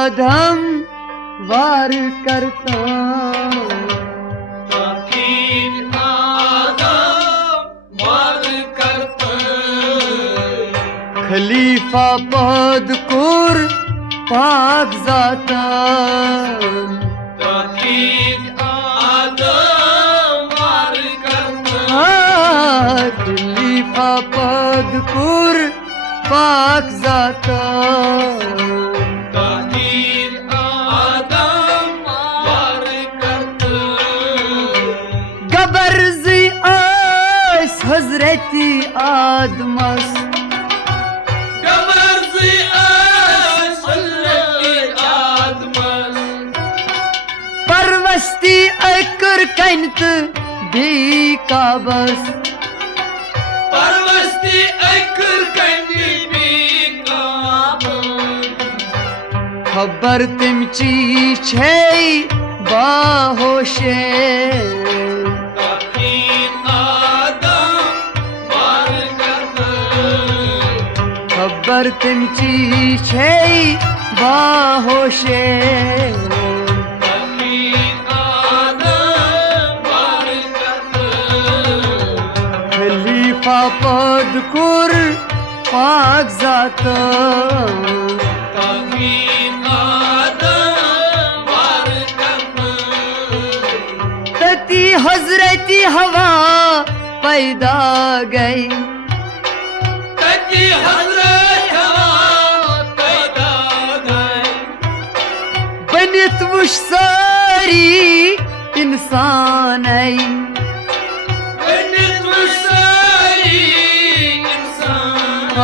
आदम वार करता, ताकीद आदम वार करता, खलीफा पदकुर पाक जाता, ताकीद आदम वार करता, खलीफा पदकुर पाक जाता, ताकीद आदम वार करता, गबर्जी आस हजरती आदमस, गबर्जी आस हजरती आदमस, परवस्ती अकर कनत बेकाबस, परवस्ती अकर कनी बेकाबस, खबर तमची छे बाहोशे, ताकीद आदम वार करता, खबर तमची छे बाहोशे, ताकीद आदम वार करता, खलीफा पदकुर पाक जाता, ताकीद आदम वार करता, तती हजरती हवा पैदा गई, तकी हज़रत हवा पैदा गई, बनित वुश सारी इंसान आई, बनित मुसारी इंसान,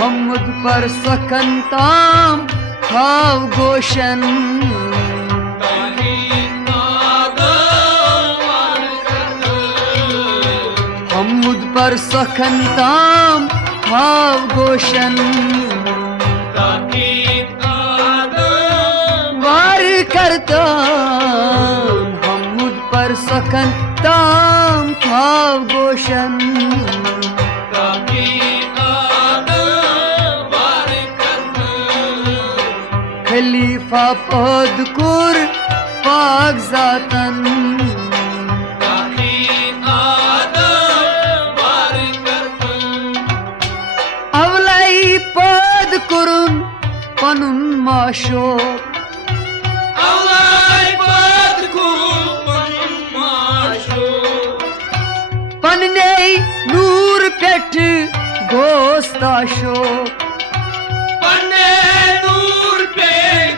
हमद पर सकन ताम खाव गोशन, ताकीद आदम वार करता, हमद पर सकन ताम खाव गोशन, ताकीद आदम वार करता, हमद पर सकन ताम खाव गोशन, ताकीद आदम वार करता, खलीफा पदकुर पाक जातन, ताकीद आदम वार करता, अवलाई पदकुरुन पनुन माशो, अवलाई पदकुर माशो, पन्ने नूर पेठ गोस्ताशो, पन्ने नूर पे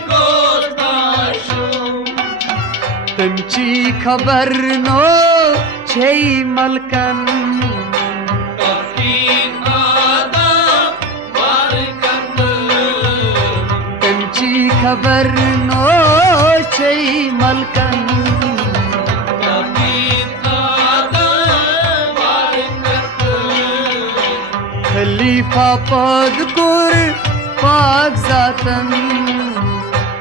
गोताशो, तमची खबर नो छे मलकन, ताकीद आदम वार करता, तमची खबर नो छे मलकन, ताकीद आदम वार करता, खलीफा पदकुर पाक जातन,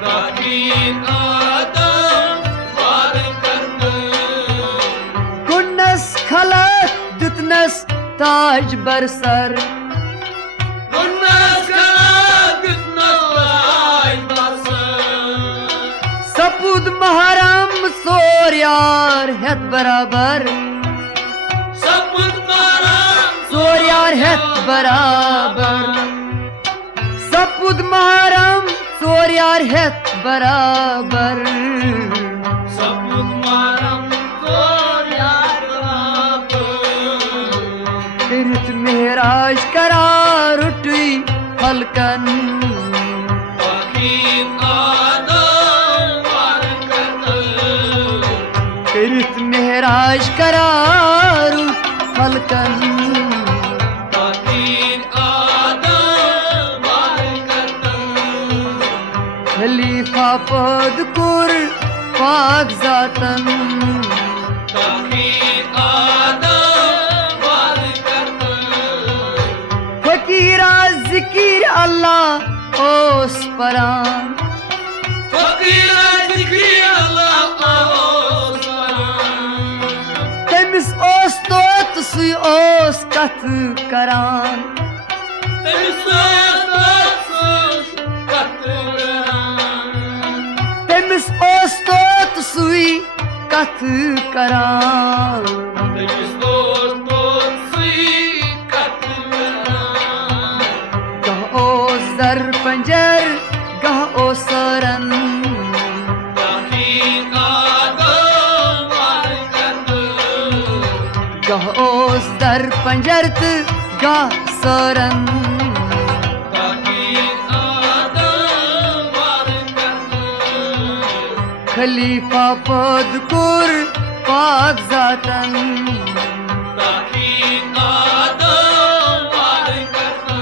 ताकीद आदम वार करता, कुन्नस खलत दुतनस ताज बरसर, उन्नस खलाक नवाई बरसर, सपूद महरम सोरयार हेत बराबर, सपुत मारा सोरयार हेत बराबर, सपूद महरम सोरयार हेत बराबर, सपुत मारम तो यार बराबर, तिरत मेहराज करार उठी हलकन, ताकीद आदम वार करता, तिरत मेहराज करार हलकन, ताकीद आदम वार करता, खलीफा पदकुर पाक जातन, ताकीद आदम वार करता, फकीरा जिकिर अल्लाह ओस परान, फकीरा जिक्री अल्लाह आओस परान, तमिस ओस तोत सुई ओस कथ करान, तमिस ओस कथ कथ करान Demis dostun sıkat karan गह ओस दर पंजर गह ओ Saran Dahin adam var katı गह ओस दर पंजर त गह Saran Dahin adam var katı खलीफा पद कुर पाक जातन Dahin adam var katı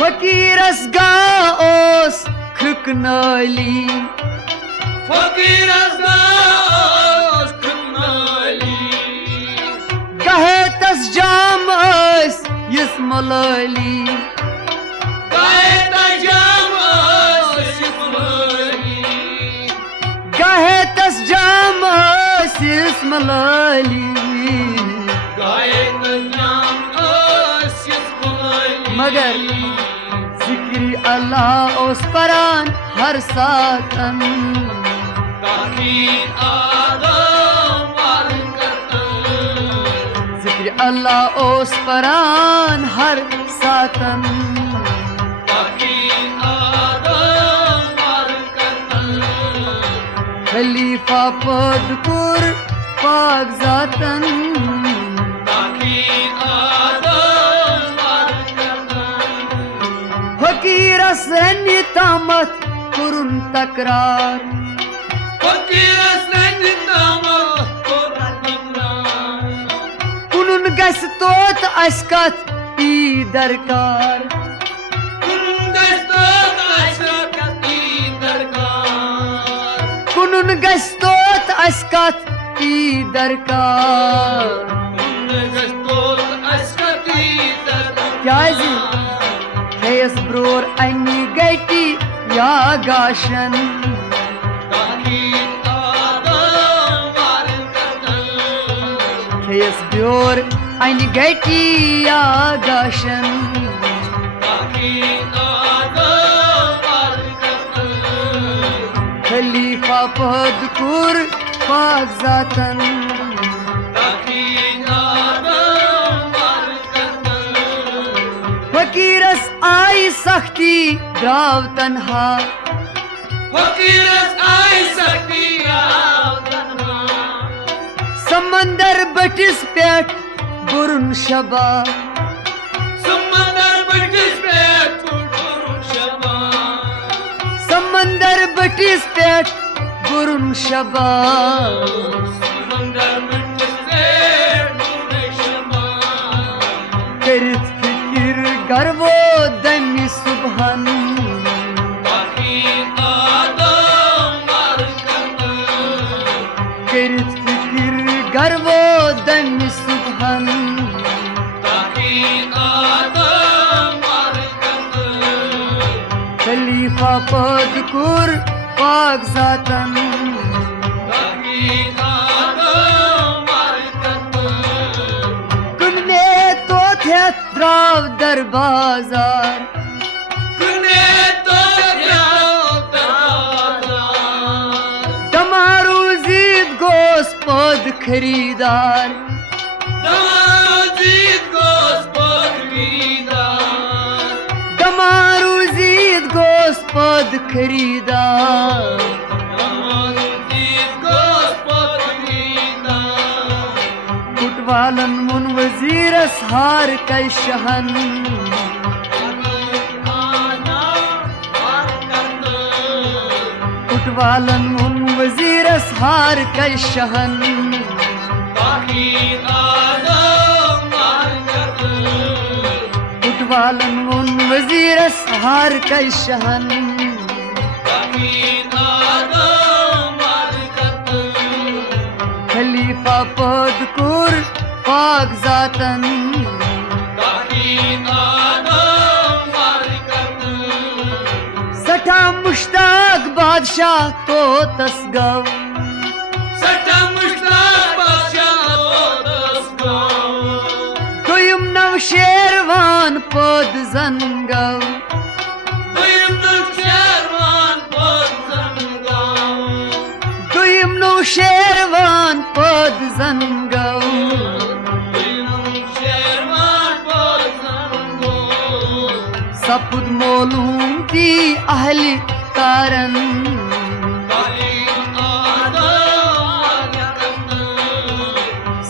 फकीरस गा ओस खकनली Fakir azaz kınali गहे तस जाम ओस यसमलली Gayet acam asifmali गहे तस जाम ओस यसमलली Gayet acam asifmali मगर जिक्र अल्लाह ओस परान हर सातन Dahin adam var katı जिक्र अल्लाह ओस परान हर सातन Dahin adam var katı खलीफा पद कुर पाक जातन Dahin adam var katı फकीरस रन्य Tamat कुरुन तकरार Fakir aslen damat korkutlar कुनुन गस तोत अस्कत ई दरकार Destot aşkati darkar कुनुन गस तोत अस्कत ई दरकार Destot aşkati darkar क्याजी खेस ब्रोर अन्य गटी या गाशन Dahin adam var katı खेस ब्योर अन्य गटी या गाशन Dahin adam var katı खलीफा पद कुर पाक जातन Dahin adam var katı फकीरस आई सख्ती द्राव तन्हा Fakir ay sakti avdanma समंदर बटिस पेट बुरुन Shaba Samandar bıkız be turun şaba समंदर बटिस पेट बुरुन Shaba Samandar bıkız be turun şaba करत फिकिर गर्वो दमी सुबहन Dahin adam var katı करत फिकिर गर्वो दमी सुबहन Dahin adam var katı खलीफा पद कुर पाक जातन Dahin adam var katı कुन्ने तो थे द्राव दर बाजार Güne toprağı dağlar तमारू जीत गोस पद खरीदार Damazit Gospod vidar तमारू जीत गोस पद खरीदार Damazit Gospod vidar कुटवालन मुन वजीरस हार कल शहन कुटवालन मुन वजीरस हार कल शहन कुटवालन मुन वजीरस हार कल शहन खलीफा पद कुर पाक जातन सठा मुश्ताक बादशाह तो तसगव दुयम नव शेरवान पद जंगव दुयम नव शेरवान पद जन गौ सपुद मोलूम ती अहली कारण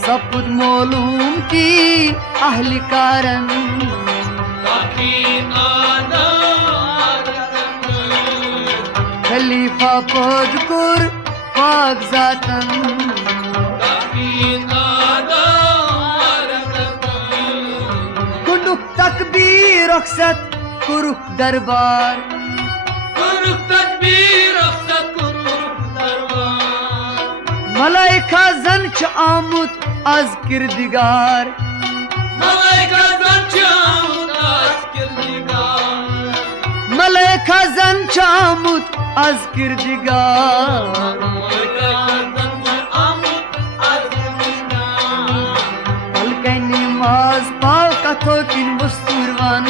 सपुद मोलूम ती अहली कारण खलीफा पद कुर पाक जातन गुंडुक तकबीर रखसत कुरुक दरबार मलाइका जन च आमुत आज किरदिगार मलाइका जन च आमुत आज किरदिगार हल्के नमाज पाव कथो किन वस्तुरवन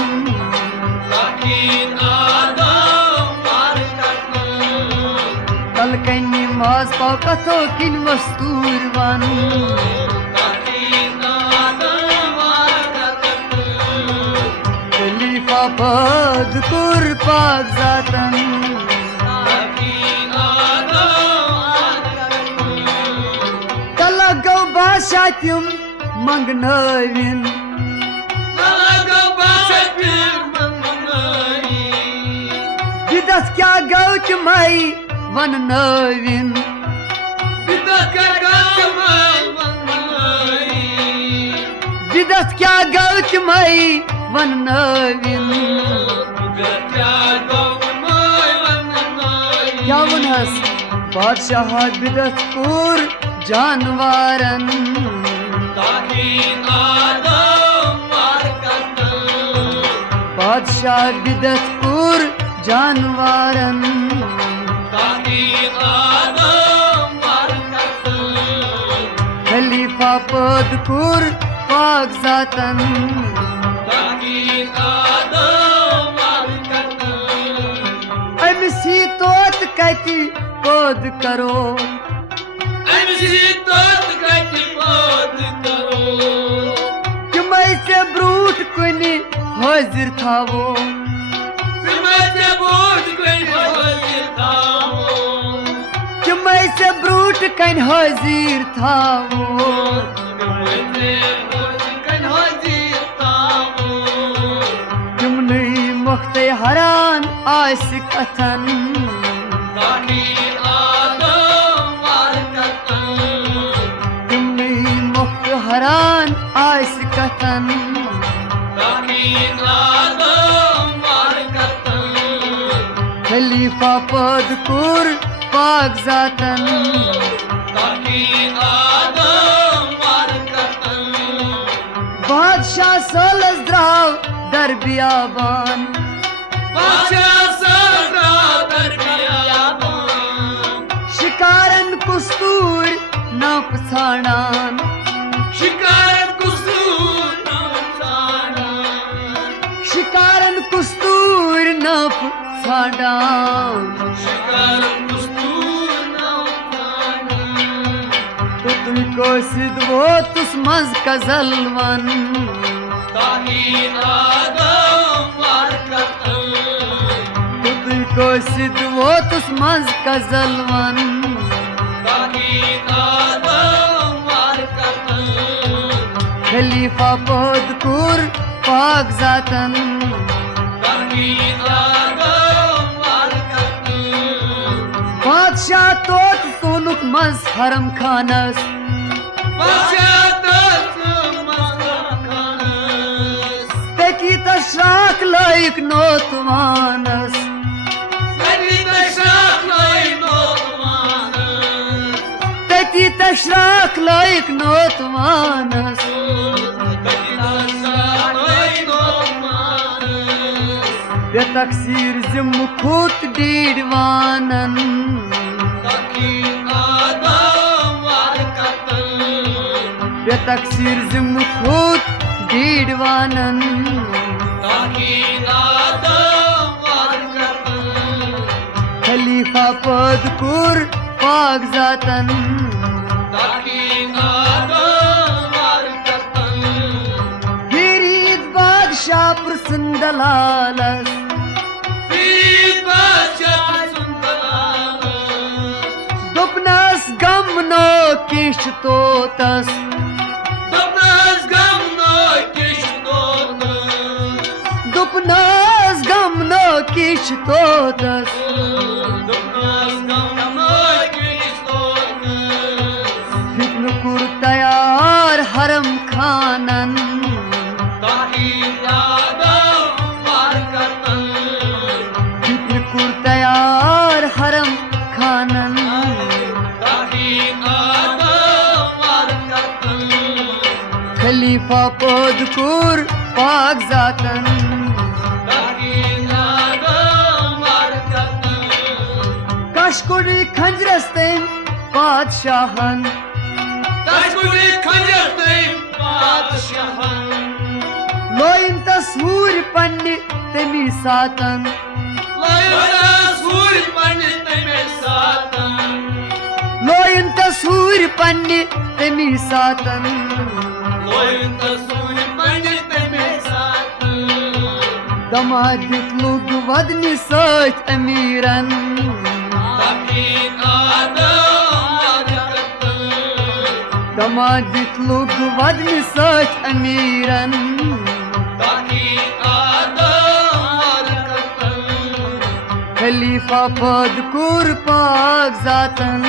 हल्के नमाज पाव कथो किन वस्तुरवन खलीफा पद कुर पाक जातन गौ बादशाह तिम मंगनविन बिदत क्या गौ मई वन नविन बिदत क्या गौ मई वन नविन क्या वनस बादशाह बिदत कुर जानवारन बादशाह बिदत कुर जानवारन खलीफा पद कुर पाक जातन अमिसी तोत कहती पद करो कि मैं से ब्रूट कुनी हाजिर था वो कि मैं से ब्रूट कन हाजिर था वो तुम नहीं मुख्ते हरान आस कथन हरान आस कथन खलीफा पद कुर पाक जातन बादशाह सोलस द्राव दर बियाबान शिकारन कुस्तूर न पछाणान शिकारन कुस्तूर न पछाणान तुमको सिद्ध वो तुस मज कजलवन तुमको सिद्ध वो तुस मज कजलवन खलीफा पद कुर पाक जातन बादशाह तोत सोनुक मज हरम खानस तकी तशराक लायक नोतवानस तकी तशराक लायक नोतवानस बे तकसीर जिम खुद डीडवानन बे तकसीर जिम खुद डीडवानन खलीफा पद कुर पाक जातन तकीन आदम वार करतन गिरीद बादशाह प्रसन्न दलालस पीर बादशाह सुंदरान दोपनस गम नो किश तोतस दपनास गम नो किश्तोन दोपनस गम नो किश तोतस दपनास गम नो किश्तोन फिक्र कुर तैयार हरम खानन तकीन आदम वार करतन फिक्र कुर तैयार हरम खानन तकीन आदम वार करतन खलीफा पद कुर पाक जातन तकीन आदम वार करतन कशकुरी खंजरस्तेन बादशाहन तशकुरी खंजरते बादशाहन लोइन तस्हूर पन्ने तमी सातन लायला सूर पंडित में सातन लोइन तस्हूर पन्ने तमी सातन लोइन तसूर पंडित में सातन दमादित लोग वदनी सच अमीरन तकीन आदम वार करतन दमादित लोग वदनी सच अमीरन तकीन आदम वार करतन खलीफा पद कुर पाक जातन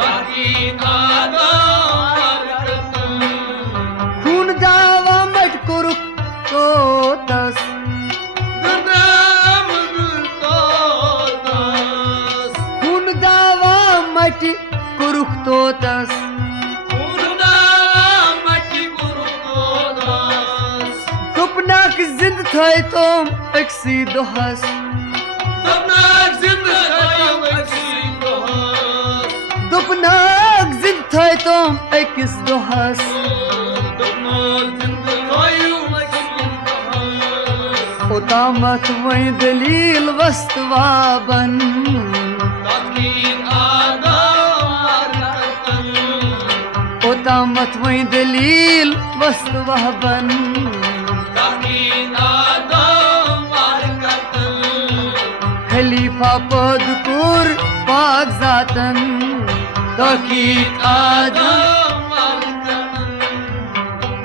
तकीन आदम वार करतन खून दावा मट कुर तोतस गुदाम गुलतोतस खून दावा मट कुरुख तोतस गुदाम मटी गुरुतोतस दुपनाक जिंद थय तुम अक्सी दोहस दपनाक जिंदगी बख्शी दोहस दुपनाक जिंद थय तुम अकिस दोहस दपनाक जिंदगी बख्शी दोहस ओतामत वही दलील वस्तवाबन तकीन आदम वार करतन ओतामत वही दलील वस्तवाबन तकीन आदम वार करतन खलीफा पद कुर पाक जातन तकीक आदम वार करतन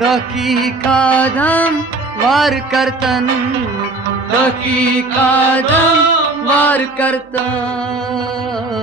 तकीक आदम वार करतन तकीक आदम वार करतन